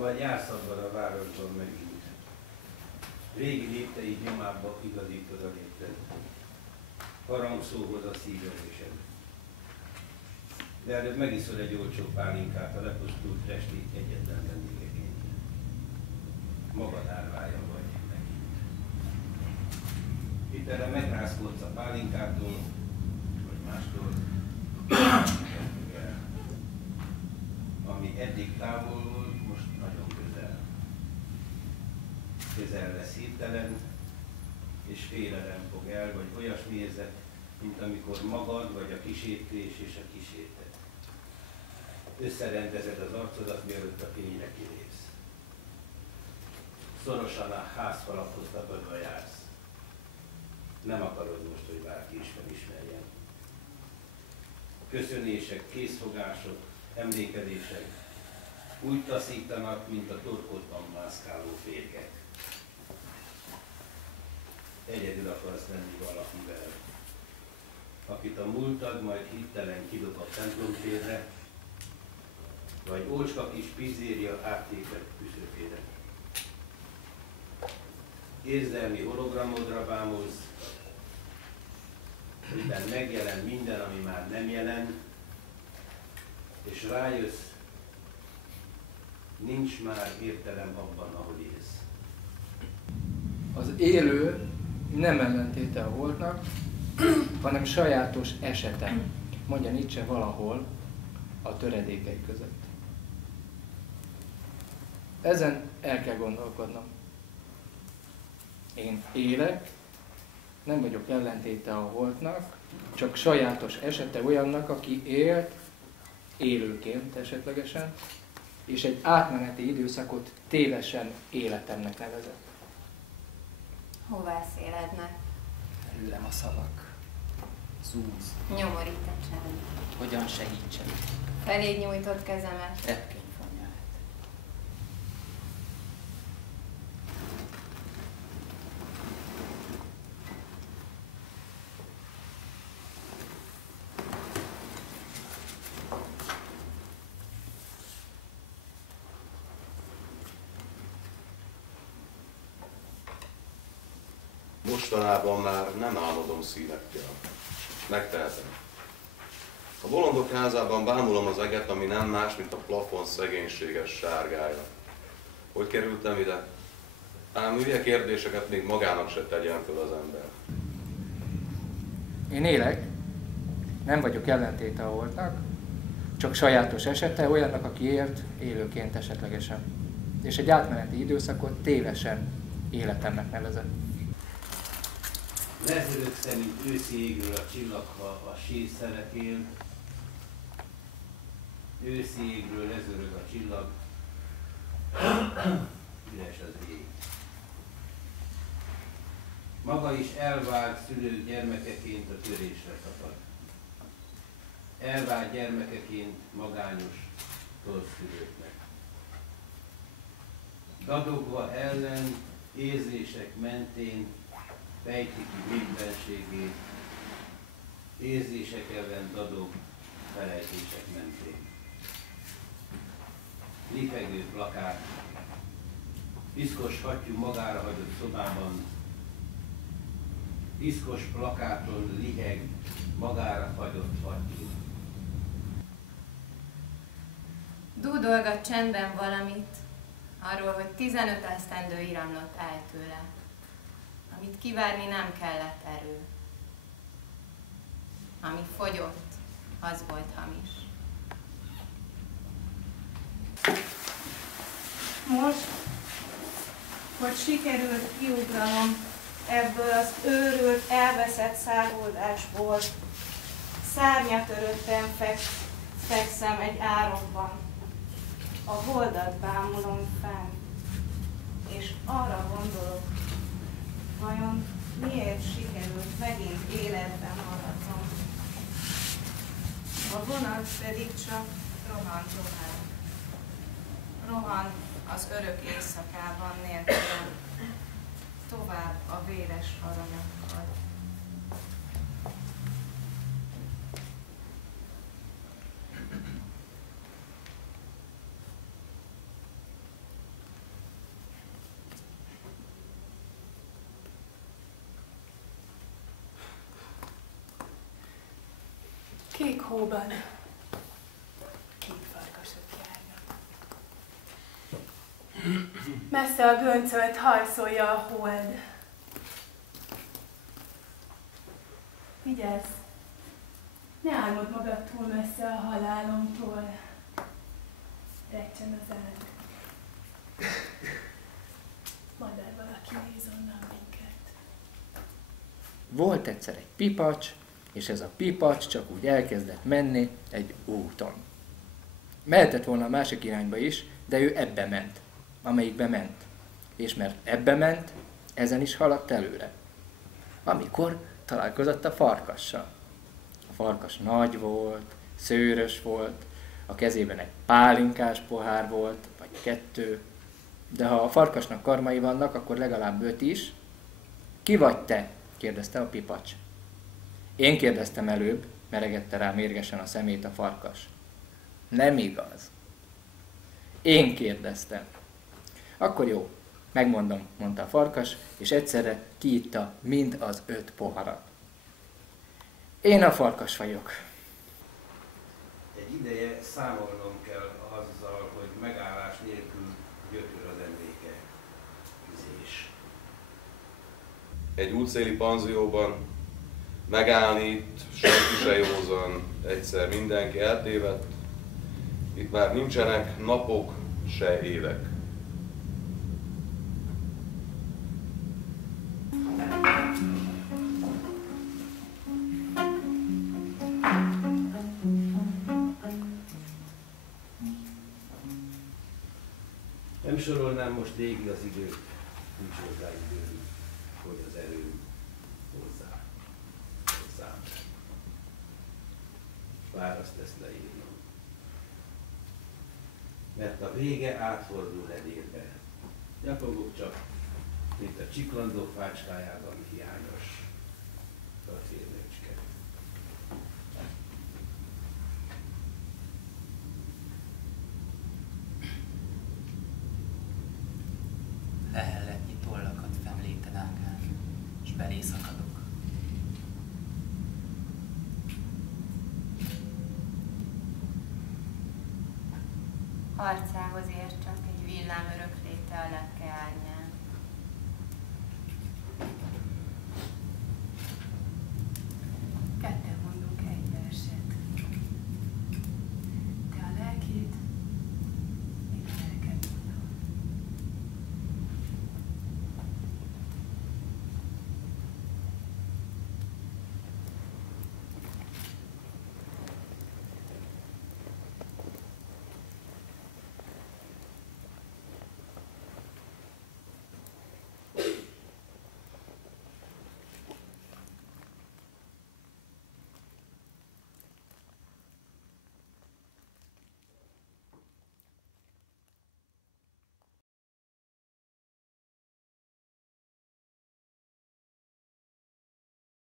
majd jársz abban a városban megint. Régi lépteid nyomába igazítod a lépted. Harangszóhoz a szívelésed. De előbb megiszol egy olcsó pálinkát a lepusztult resti egyetlen vendégeként. Magad árvája vagy megint. Itt erre megrázkodsz a pálinkától, vagy mástól, ami eddig távol volt, most nagyon közel. Közel lesz hirtelen, és félelem fog el, vagy olyasmi érzet, mint amikor magad, vagy a kísértés és a kísértet. Összerendezed az arcodat, mielőtt a fényre kilépsz. Szorosan a házfalakhoz tapadva jársz. Nem akarod most, hogy bárki is felismerjen. Köszönések, készfogások, emlékezések úgy taszítanak, mint a torkodban mászkáló férgek. Egyedül akarsz lenni valakivel, akit a múltad majd hirtelen kidob a templomtérre, vagy ócska kis pizzéria áttépett küszöbére. Érzelmi hologramodra bámulsz, miben megjelen minden, ami már nem jelen, és rájössz, nincs már értelem abban, ahogy élsz. Az élő nem ellentéte a holtnak, hanem sajátos esete, mondja Nietzsche valahol a töredékei között. Ezen el kell gondolkodnom. Én élek, nem vagyok ellentéte a holtnak, csak sajátos esete olyannak, aki élt, élőként esetlegesen, és egy átmeneti időszakot tévesen életemnek nevezett. Hová szélednek? Előlem a szavak. Zúz. Nyomorít a csend. Hogyan segítsen? Feléd nyújtott kezemet. Repkény fanyát. Mostanában már nem álmodom színekkel. Megtehetem. A bolondok házában bámulom az eget, ami nem más, mint a plafon szegénységes sárgája. Hogy kerültem ide? Ám hülye kérdéseket még magának se tegyen fel az ember. Én élek, nem vagyok ellentéte a holtnak, csak sajátos esete olyannak, aki élt élőként esetlegesen. És egy átmeneti időszakot tévesen életemnek nevezett. Lezörögsz, mint őszi égről a csillagha a sír szeletén. Őszi égről lezörög a csillag, üres az ég. Maga is elvált szülők gyermekeként a törésre tapad. Elvált gyermekeként magányos torszülőknek. Dadogva ellen, érzések mentén fejti ki mindenségét, érzések ellen dadog, felejtések mentén. Lifegő plakát, piszkos hattyú magára hagyott szobában, piszkos plakáton liheg magára hagyott hattyú. Dúdolgat csendben valamit, arról, hogy 15 esztendő iramlott el tőle, amit kivárni nem kellett erő. Ami fogyott, az volt hamis. Most, hogy sikerült kiugranom ebből az őrült, elveszett száguldásból, szárnyatörötten fekszem egy árokban. A holdat bámulom fenn, és arra gondolok, vajon miért sikerült megint életben maradnom. A vonat pedig csak rohan tovább. Rohan az örök éjszakában nélkülem, tovább a véres aranyakkal. Kék hóban kék farkasok járnak. Messze a göncölt hajszolja a hold. Vigyázz, ne álmod magad túl messze a halálomtól. Recsen az ág. Madár valaki néz onnan minket. Volt egyszer egy pipacs, és ez a pipacs csak úgy elkezdett menni egy úton. Mehetett volna a másik irányba is, de ő ebbe ment, amelyikbe ment. És mert ebbe ment, ezen is haladt előre. Amikor találkozott a farkassal. A farkas nagy volt, szőrös volt, a kezében egy pálinkás pohár volt, vagy 2, de ha a farkasnak karmai vannak, akkor legalább 5 is. Ki vagy te? Kérdezte a pipacs. Én kérdeztem előbb, meregette rá mérgesen a szemét a farkas. Nem igaz. Én kérdeztem. Akkor jó, megmondom, mondta a farkas, és egyszerre kiitta mind az 5 poharat. Én a farkas vagyok. Egy ideje számolnom kell azzal, hogy megállás nélkül gyötör az emléke üzés. Egy útszéli panzióban megállni itt senki se józan, egyszer mindenki eltévedt. Itt már nincsenek napok, se évek. Nem sorolnám most végig az időt, nincs hozzá idő, hogy az erőm hozzám. Választ ezt leírnom. Mert a vége átfordul ledérbe. Gyapogok csak, mint a csiklandó fácskájában hiányos kacérnőcske. Lehelletnyi tollakat femlékted ágán, s belé szakadok. Arcához ér csak egy villám örökléte a lepke árnyán.